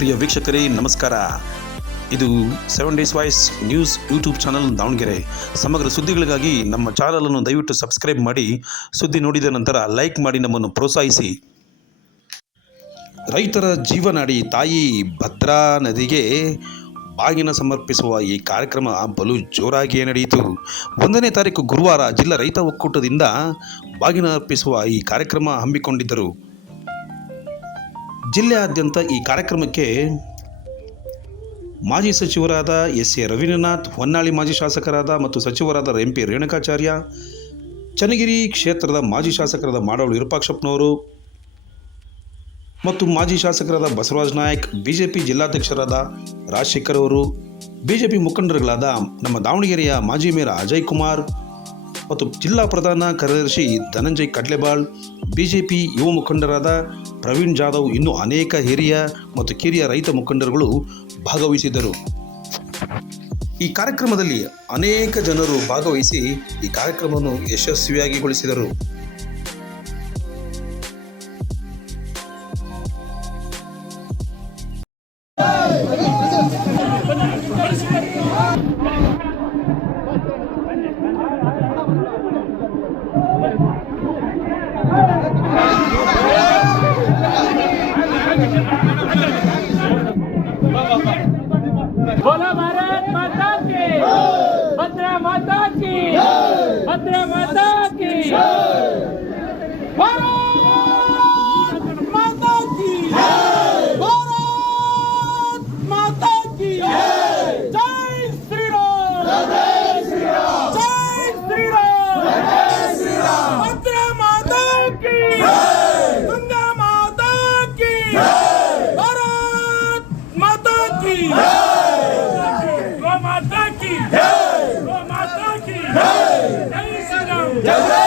ಪ್ರಿಯ ವೀಕ್ಷಕರೇ, ನಮಸ್ಕಾರ. ಇದು seven days voice news YouTube channel Davanagere. ಸಮಗ್ರ ಸುದ್ದಿಗಳಿಗಾಗಿ ನಮ್ಮ ಚಾನಲನ್ನು ದಯವಿಟ್ಟು ಸಬ್ಸ್ಕ್ರೈಬ್ ಮಾಡಿ, ಸುದ್ದಿ ನೋಡಿದ ನಂತರ ಲೈಕ್ ಮಾಡಿ ನಮ್ಮನ್ನು ಪ್ರೋತ್ಸಾಹಿಸಿ. ರೈತರ ಜೀವನಾಡಿ ತಾಯಿ ಭದ್ರಾ ನದಿಗೆ ಬಾಗಿನ ಸಮರ್ಪಿಸುವ ಈ ಕಾರ್ಯಕ್ರಮ ಬಲು ಜೋರಾಗಿಯೇ ನಡೆಯಿತು. ಒಂದನೇ ತಾರೀಕು ಗುರುವಾರ ಜಿಲ್ಲಾ ರೈತ ಒಕ್ಕೂಟದಿಂದ ಬಾಗಿನ ಅರ್ಪಿಸುವ ಈ ಕಾರ್ಯಕ್ರಮ ಹಮ್ಮಿಕೊಂಡಿದ್ದರು. ಜಿಲ್ಲೆಯಾದ್ಯಂತ ಈ ಕಾರ್ಯಕ್ರಮಕ್ಕೆ ಮಾಜಿ ಸಚಿವರಾದ ಎಸ್ ಎ ರವೀಂದ್ರನಾಥ್, ಹೊನ್ನಾಳಿ ಮಾಜಿ ಶಾಸಕರಾದ ಮತ್ತು ಸಚಿವರಾದ ಎಂ ಪಿ ರೇಣುಕಾಚಾರ್ಯ, ಚನ್ನಗಿರಿ ಕ್ಷೇತ್ರದ ಮಾಜಿ ಶಾಸಕರಾದ ಮಾಡೋಳು ವಿರೂಪಾಕ್ಷಪ್ಪನವರು ಮತ್ತು ಮಾಜಿ ಶಾಸಕರಾದ ಬಸವರಾಜ್ ನಾಯಕ್, ಬಿಜೆಪಿ ಜಿಲ್ಲಾಧ್ಯಕ್ಷರಾದ ರಾಜಶೇಖರ್ ಅವರು, ಬಿಜೆಪಿ ಮುಖಂಡರುಗಳಾದ ನಮ್ಮ ದಾವಣಗೆರೆಯ ಮಾಜಿ ಮೇಯರ್ ಅಜಯ್ ಕುಮಾರ್ ಮತ್ತು ಜಿಲ್ಲಾ ಪ್ರಧಾನ ಕಾರ್ಯದರ್ಶಿ ಧನಂಜಯ್ ಕಡ್ಲೆಬಾಳ್, ಬಿಜೆಪಿ ಯುವ ಮುಖಂಡರಾದ ಪ್ರವೀಣ್ ಜಾಧವ್ ಇನ್ನೂ ಅನೇಕ ಹಿರಿಯ ಮತ್ತು ಕಿರಿಯ ರೈತ ಮುಖಂಡರುಗಳು ಭಾಗವಹಿಸಿದ್ದರು. ಈ ಕಾರ್ಯಕ್ರಮದಲ್ಲಿ ಅನೇಕ ಜನರು ಭಾಗವಹಿಸಿ ಈ ಕಾರ್ಯಕ್ರಮವನ್ನು ಯಶಸ್ವಿಯಾಗಿಗೊಳಿಸಿದರು. बोला भारत माता की भद्रा माता की Comandante! Rei! Comandante! Rei! Tem isso não! Rei!